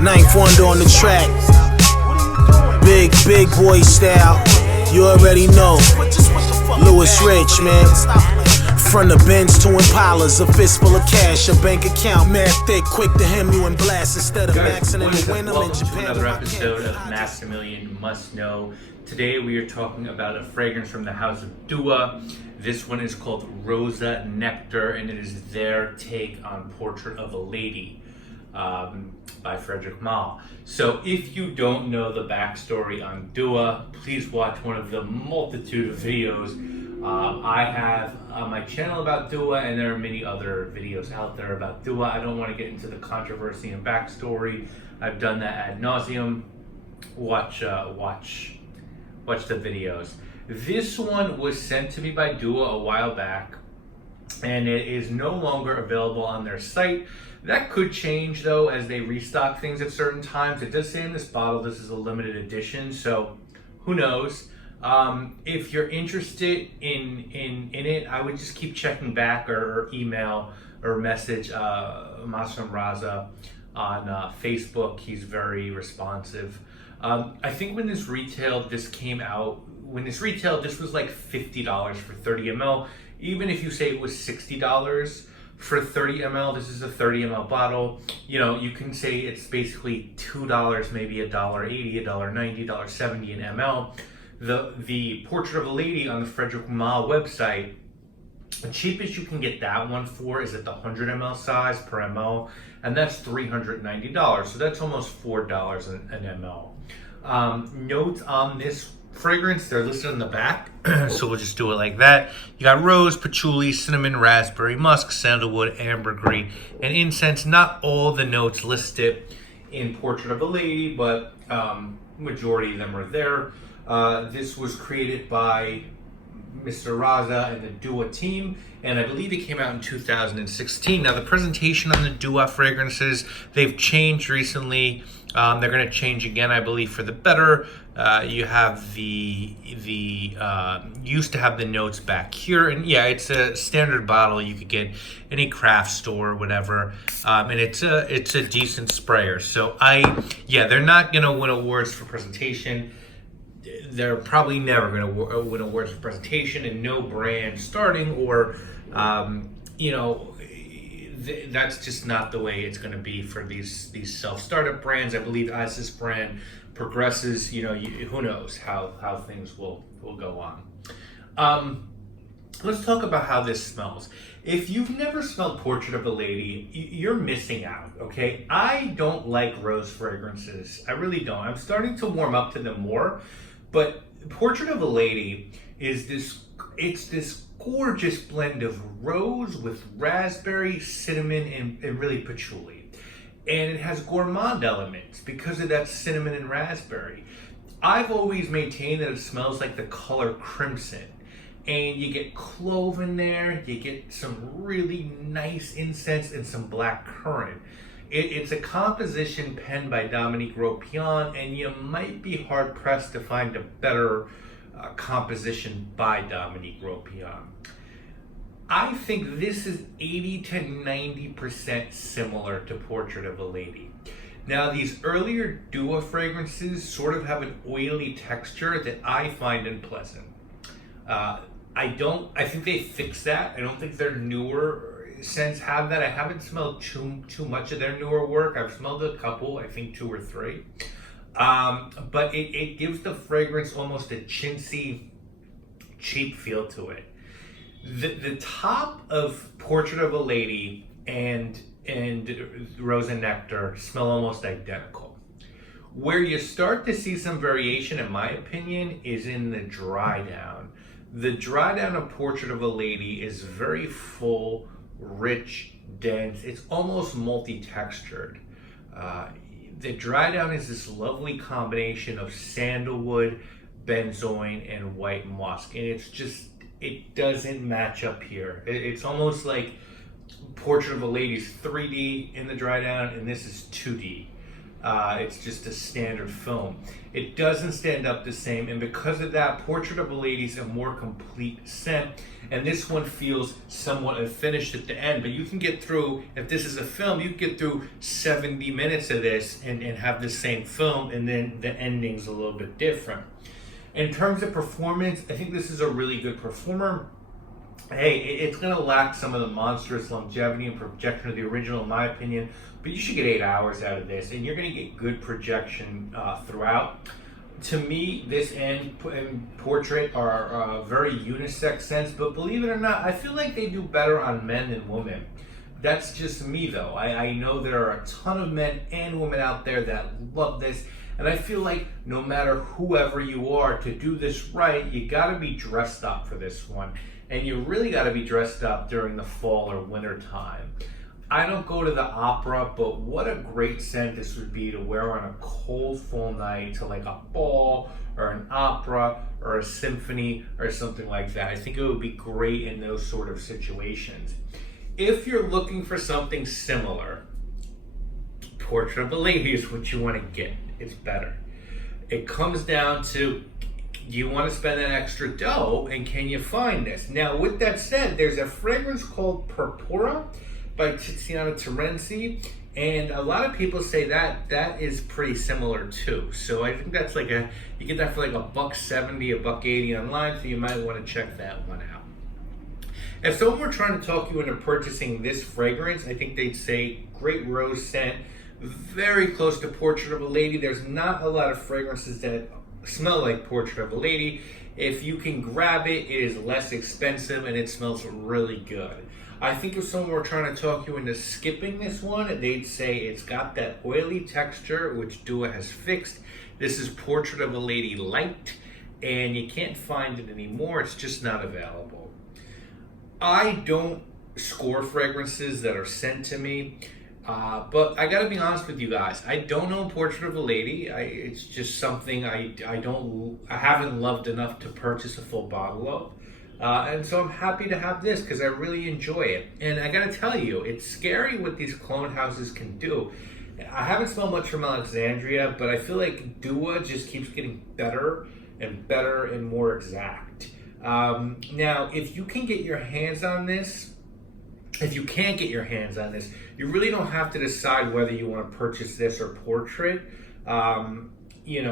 Ninth wonder on the track. Big boy style. You already know. Louis Rich, man. From the Benz to Impalas, a fistful of cash, a bank account, mad thick, quick to hem you and blast instead of maxing in the winter in Japan. Another episode of Maximilian Must Know. Today we are talking about a fragrance from the house of Dua. This one is called Rosa Nectar, and it is their take on Portrait of a Lady by Frederick Malle. So if you don't know the backstory on Dua, please watch one of the multitude of videos I have on my channel about Dua, and there are many other videos out there about Dua. I don't want to get into the controversy and backstory. I've done that ad nauseum. Watch the videos. This one was sent to me by Dua a while back, and it is no longer available on their site. That could change though as they restock things at certain times. It does say in this bottle this is a limited edition, so who knows. If you're interested in it, I would just keep checking back or email or message Masram Raza on Facebook. He's very responsive. I think when this retailed, this was like $50 for 30 ml. Even if you say it was $60 for 30 ml, this is a 30 ml bottle. You know, you can say it's basically $2, maybe $1.80, $1.90, $1.70 an ml. The Portrait of a Lady on the Frederick Malle website, the cheapest you can get that one for is at the 100 ml size per ml, and that's $390. So that's almost $4 an ml. Notes on this fragrance, they're listed on the back, so we'll just do it like that. You got rose, patchouli, cinnamon, raspberry, musk, sandalwood, ambergris, and incense. Not all the notes listed in Portrait of a Lady, but majority of them are there. This was created by Mr. Raza and the Dua team, and I believe it came out in 2016. Now the presentation on the Dua fragrances, they've changed recently. They're going to change again, I believe, for the better. You have used to have the notes back here, and yeah, it's a standard bottle you could get any craft store or whatever, and it's a decent sprayer. So they're not going to win awards for presentation. They're probably never going to win awards for presentation, and no brand starting or that's just not the way it's going to be for these self-startup brands. I believe as this brand progresses, who knows how things will go on. Let's talk about how this smells. If you've never smelled Portrait of a Lady, you're missing out, okay? I don't like rose fragrances. I really don't. I'm starting to warm up to them more, but Portrait of a Lady is this gorgeous blend of rose with raspberry, cinnamon, and really patchouli. And it has gourmand elements because of that cinnamon and raspberry. I've always maintained that it smells like the color crimson. And you get clove in there, you get some really nice incense and some black currant. It's a composition penned by Dominique Ropion, and you might be hard pressed to find a better composition by Dominique Ropion. I think this is 80 to 90% similar to Portrait of a Lady. Now, these earlier Dua fragrances sort of have an oily texture that I find unpleasant. I think they fixed that. I don't think their newer scents have that. I haven't smelled too much of their newer work. I've smelled a couple, I think 2 or 3. But it gives the fragrance almost a chintzy, cheap feel to it. The top of Portrait of a Lady and Rosa Nectar smell almost identical. Where you start to see some variation, in my opinion, is in the dry down. The dry down of Portrait of a Lady is very full, rich, dense. It's almost multi-textured. The dry down is this lovely combination of sandalwood, benzoin, and white musk, and it doesn't match up here. It's almost like Portrait of a Lady's 3D in the dry down, and this is 2D. It's just a standard film. It doesn't stand up the same, and because of that, Portrait of a Lady is a more complete scent, and this one feels somewhat unfinished at the end. But you can get through, if this is a film, you can get through 70 minutes of this and have the same film, and then the ending's a little bit different. In terms of performance, I think this is a really good performer. Hey, it's going to lack some of the monstrous longevity and projection of the original, in my opinion, but you should get 8 hours out of this, and you're going to get good projection throughout. To me, this and Portrait are very unisex scents, but believe it or not, I feel like they do better on men than women. That's just me, though. I know there are a ton of men and women out there that love this, and I feel like no matter whoever you are, to do this right, you got to be dressed up for this one. And you really got to be dressed up during the fall or winter time. I don't go to the opera, but what a great scent this would be to wear on a cold fall night to like a ball or an opera or a symphony or something like that. I think it would be great in those sort of situations. If you're looking for something similar, Portrait of a Lady is what you want to get. It's better. It comes down to, do you want to spend that extra dough, and can you find this? Now, with that said, there's a fragrance called Purpura by Tiziana Terenzi, and a lot of people say that is pretty similar too. So I think that's like you get that for like $170, $180 online, so you might want to check that one out. If someone were trying to talk you into purchasing this fragrance, I think they'd say great rose scent, very close to Portrait of a Lady. There's not a lot of fragrances that smell like Portrait of a Lady. If you can grab it, it is less expensive and it smells really good. I think if someone were trying to talk you into skipping this one, they'd say it's got that oily texture, which Dua has fixed. This is Portrait of a Lady Light, and you can't find it anymore. It's just not available. I don't score fragrances that are sent to me. But I gotta be honest with you guys. I don't know Portrait of a Lady. It's just something I haven't loved enough to purchase a full bottle of. And so I'm happy to have this because I really enjoy it. And I gotta tell you, it's scary what these clone houses can do. I haven't smelled much from Alexandria, but I feel like Dua just keeps getting better and more exact. Now, if you can get your hands on this, if you can't get your hands on this, you really don't have to decide whether you want to purchase this or Portrait. But you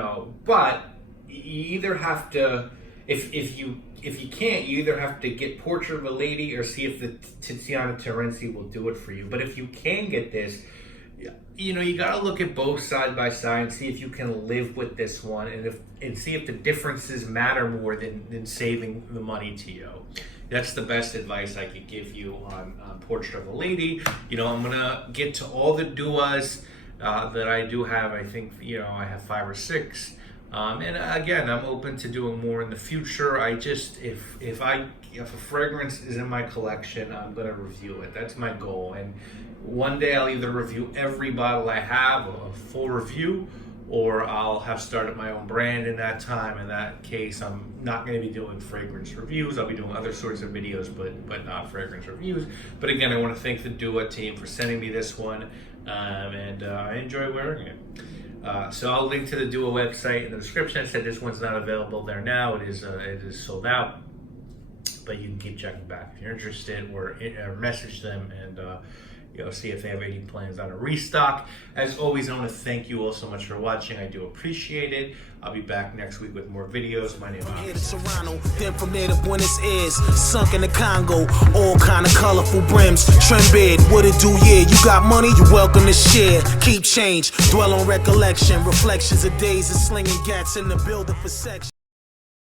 either have to, if you can't, you either have to get Portrait of a Lady or see if the Tiziana Terenzi will do it for you. But if you can get this, you gotta look at both side by side and see if you can live with this one, and see if the differences matter more than saving the money to you. That's the best advice I could give you on Portrait of a Lady. I'm gonna get to all the Duas that I do have. I think I have 5 or 6. And again, I'm open to doing more in the future. I just, if a fragrance is in my collection, I'm gonna review it. That's my goal. And one day I'll either review every bottle I have, a full review, or I'll have started my own brand in that time. In that case, I'm not going to be doing fragrance reviews. I'll be doing other sorts of videos, but not fragrance reviews. But again, I want to thank the Dua team for sending me this one, and I enjoy wearing it. So I'll link to the Dua website in the description. I said this one's not available there now. It is sold out, but you can keep checking back if you're interested, or message them and see if they have any plans on a restock. As always, I want to thank you all so much for watching. I do appreciate it. I'll be back next week with more videos. My name is Here to Toronto, then from there to Buenos Aires, sunk in the Congo, all kind of colorful brims, trim bed, what it do, yeah, you got money, you're welcome to share, keep change, dwell on recollection, reflections of days of slinging gats in the builder for section.